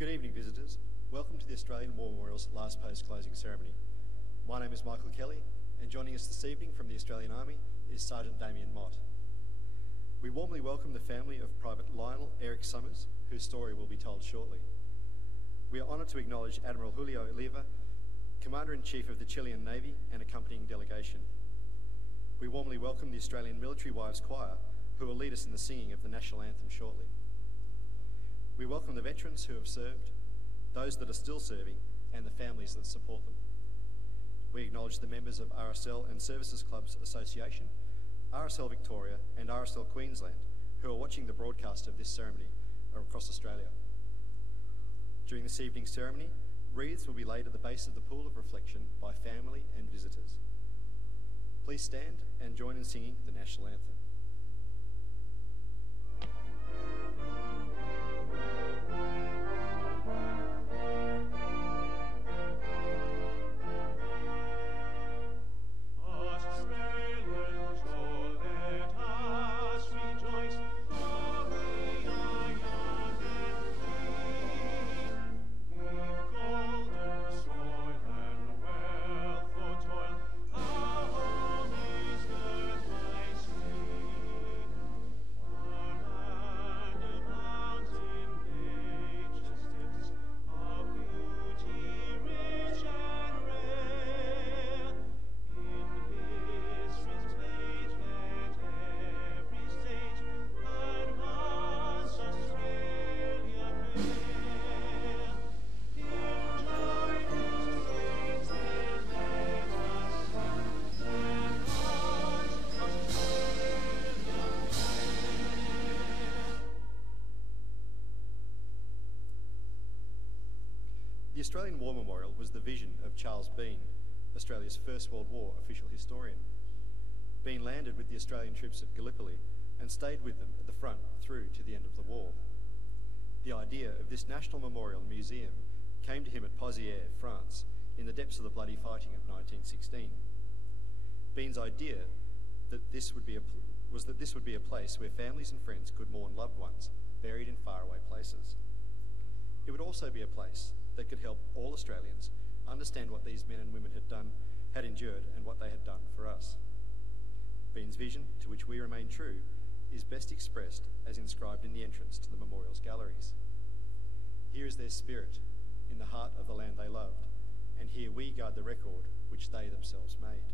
Good evening, visitors. Welcome to the Australian War Memorial's last post-closing ceremony. My name is Michael Kelly, and joining us this evening from the Australian Army is Sergeant Damien Mott. We warmly welcome the family of Private Lionel Eric Summers, whose story will be told shortly. We are honoured to acknowledge Admiral Julio Oliva, Commander-in-Chief of the Chilean Navy, and accompanying delegation. We warmly welcome the Australian Military Wives Choir, who will lead us in the singing of the National Anthem shortly. We welcome the veterans who have served, those that are still serving, and the families that support them. We acknowledge the members of RSL and Services Clubs Association, RSL Victoria and RSL Queensland, who are watching the broadcast of this ceremony across Australia. During this evening's ceremony, wreaths will be laid at the base of the pool of reflection by family and visitors. Please stand and join in singing the National Anthem. The Australian War Memorial was the vision of Charles Bean, Australia's First World War official historian. Bean landed with the Australian troops at Gallipoli and stayed with them at the front through to the end of the war. The idea of this National Memorial Museum came to him at Pozières, France, in the depths of the bloody fighting of 1916. Bean's idea was that this would be a place where families and friends could mourn loved ones buried in faraway places. It would also be a place that could help all Australians understand what these men and women had endured and what they had done for us. Bean's vision, to which we remain true, is best expressed as inscribed in the entrance to the memorial's galleries. Here is their spirit in the heart of the land they loved, and here we guard the record which they themselves made.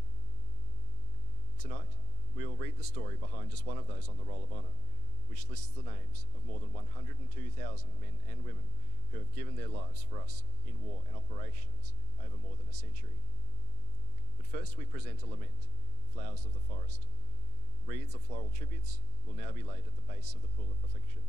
Tonight, we will read the story behind just one of those on the Roll of Honour, which lists the names of more than 102,000 men and women who have given their lives for us in war and operations over more than a century. But first we present a lament, Flowers of the Forest. Wreaths of floral tributes will now be laid at the base of the pool of reflection.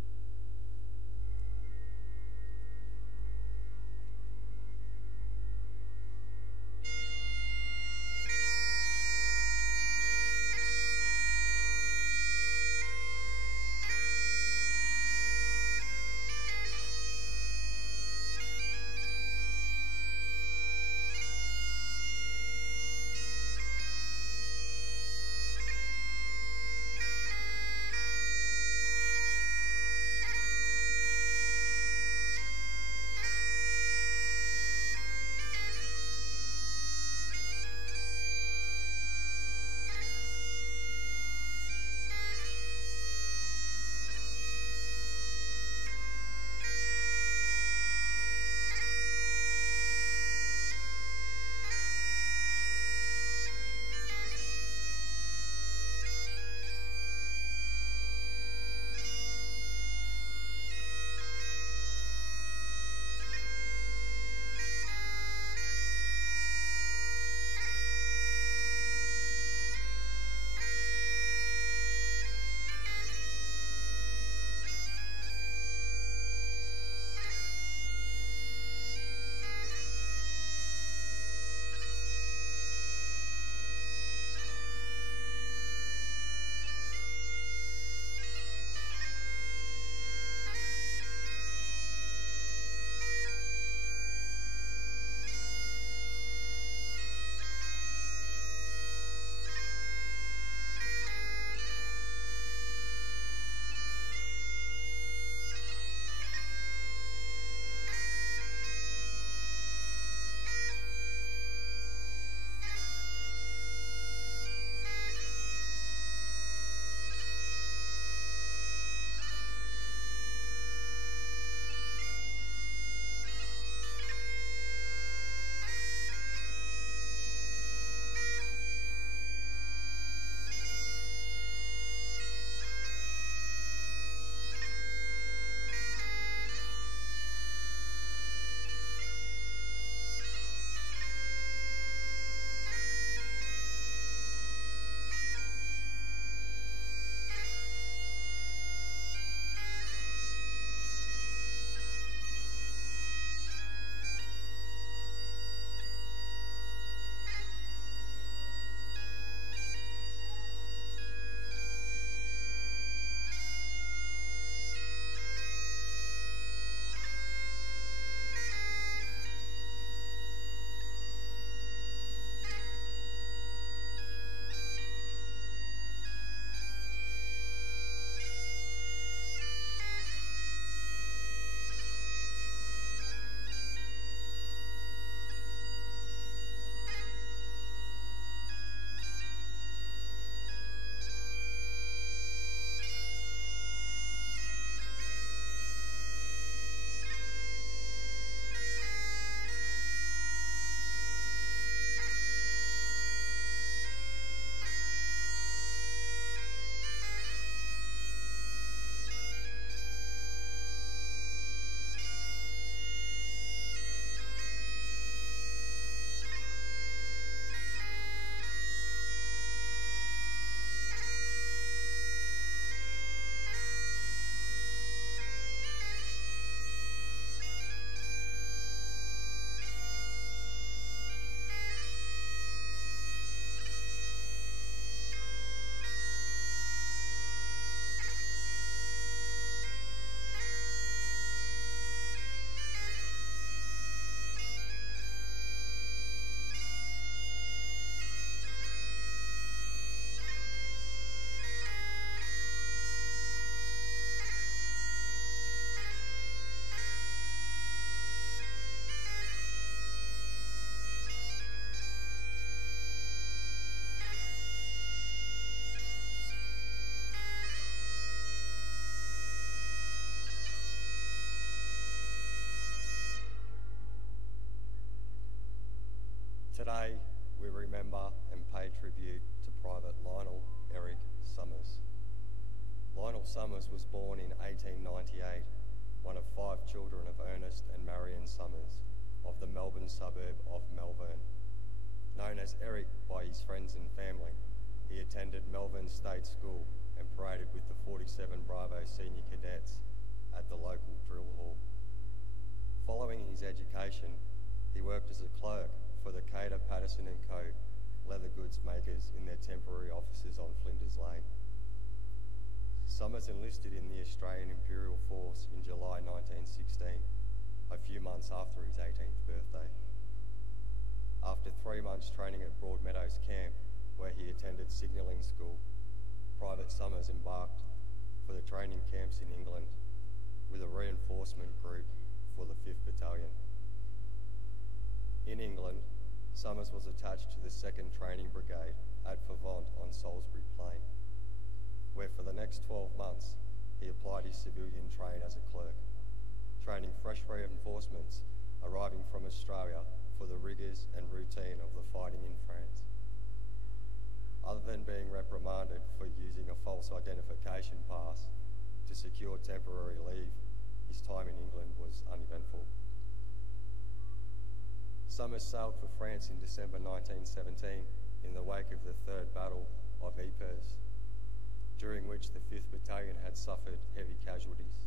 Today, we remember and pay tribute to Private Lionel Eric Summers. Lionel Summers was born in 1898, one of 5 children of Ernest and Marion Summers of the Melbourne suburb of Melbourne. Known as Eric by his friends and family, he attended Melbourne State School and paraded with the 47 Bravo senior cadets at the local drill hall. Following his education, he worked as a clerk for the Cater, Patterson & Co. leather goods makers in their temporary offices on Flinders Lane. Summers enlisted in the Australian Imperial Force in July 1916, a few months after his 18th birthday. After 3 months training at Broadmeadows Camp, where he attended signalling school, Private Summers embarked for the training camps in England with a reinforcement group for the 5th Battalion. In England, Summers was attached to the 2nd Training Brigade at Favant on Salisbury Plain, where for the next 12 months he applied his civilian trade as a clerk, training fresh reinforcements arriving from Australia for the rigours and routine of the fighting in France. Other than being reprimanded for using a false identification pass to secure temporary leave, his time in England was uneventful. Summers sailed for France in December 1917 in the wake of the 3rd Battle of Ypres, during which the 5th Battalion had suffered heavy casualties.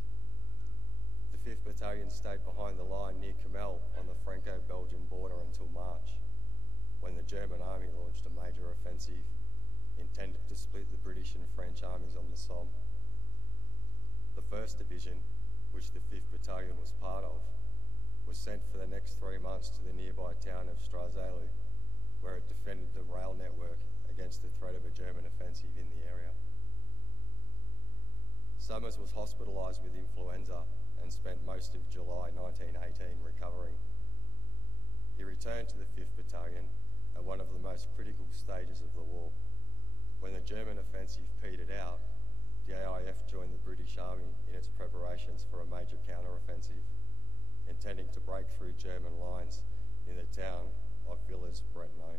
The 5th Battalion stayed behind the line near Comel on the Franco-Belgian border until March, when the German army launched a major offensive intended to split the British and French armies on the Somme. The 1st Division, which the 5th Battalion was part of, was sent for the next 3 months to the nearby town of Stralsund, where it defended the rail network against the threat of a German offensive in the area. Summers was hospitalised with influenza and spent most of July 1918 recovering. He returned to the 5th Battalion at one of the most critical stages of the war. When the German offensive petered out, the AIF joined the British Army in its preparations for a major counter-offensive, intending to break through German lines in the town of Villers-Bretonneux.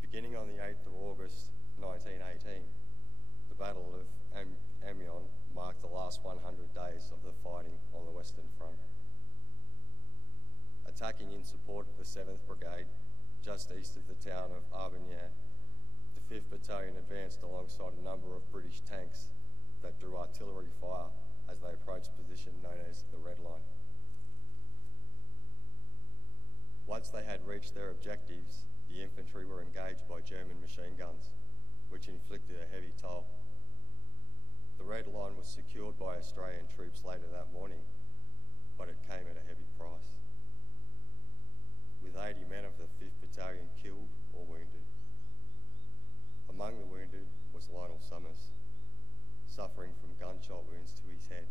Beginning on the 8th of August 1918, the Battle of Amiens marked the last 100 days of the fighting on the Western Front. Attacking in support of the 7th Brigade, just east of the town of Arbonnières, the 5th Battalion advanced alongside a number of British tanks that drew artillery fire as they approached a position known as the Red Line. Once they had reached their objectives, the infantry were engaged by German machine guns, which inflicted a heavy toll. The Red Line was secured by Australian troops later that morning, but it came at a heavy price, with 80 men of the 5th Battalion killed or wounded. Among the wounded was Lionel Summers, suffering from gunshot wounds to his head.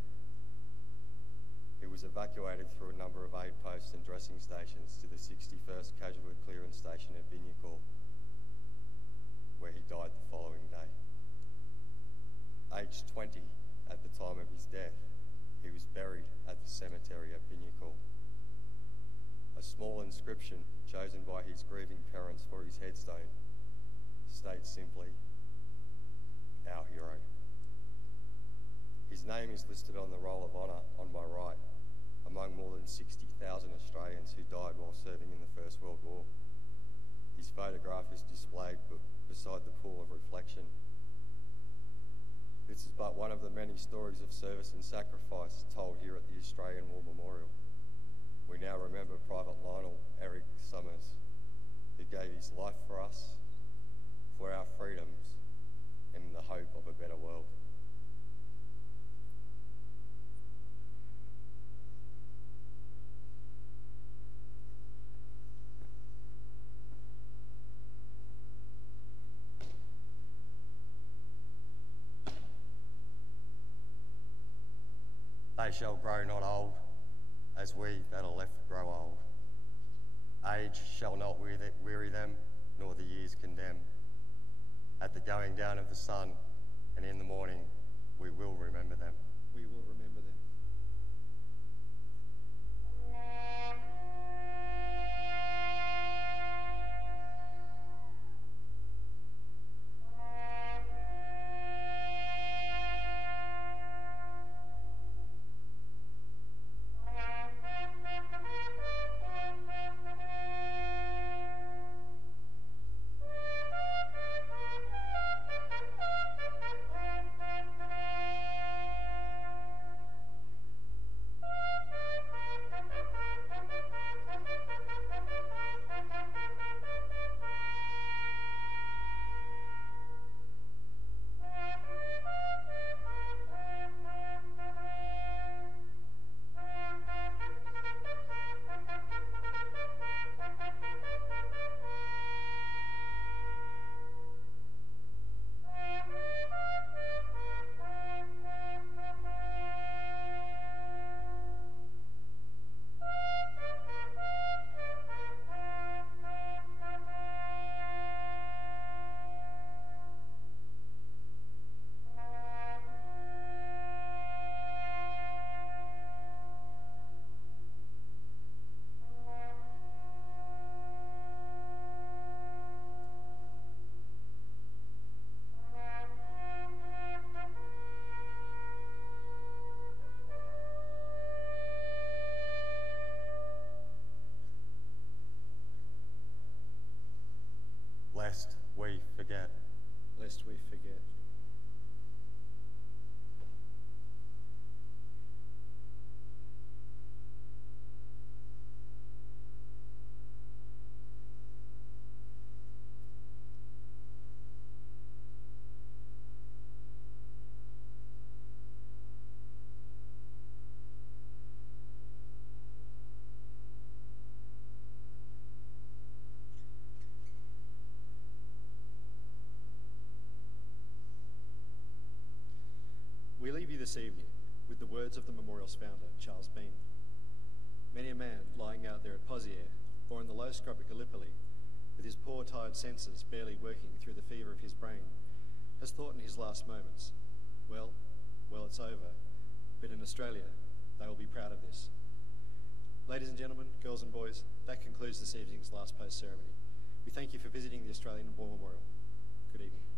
He was evacuated through a number of aid posts and dressing stations to the 61st Casualty Clearance Station at Vignacourt, where he died the following day. Aged 20 at the time of his death, he was buried at the cemetery at Vignacourt. A small inscription chosen by his grieving parents for his headstone states simply, "Our hero." His name is listed on the Roll of Honour on my right, among more than 60,000 Australians who died while serving in the First World War. His photograph is displayed beside the pool of reflection. This is but one of the many stories of service and sacrifice told here at the Australian War Memorial. We now remember Private Lionel Eric Summers, who gave his life for us, for our freedoms, and in the hope of a better world. They shall grow not old, as we that are left grow old. Age shall not weary them, nor the years condemn. At the going down of the sun, and in the morning, we will remember them. We will remember them. we forget. Lest we forget. We leave you this evening with the words of the memorial's founder, Charles Bean. Many a man lying out there at Pozier or in the low scrub at Gallipoli, with his poor tired senses barely working through the fever of his brain, has thought in his last moments, well, it's over, but in Australia, they will be proud of this. Ladies and gentlemen, girls and boys, that concludes this evening's last post ceremony. We thank you for visiting the Australian War Memorial. Good evening.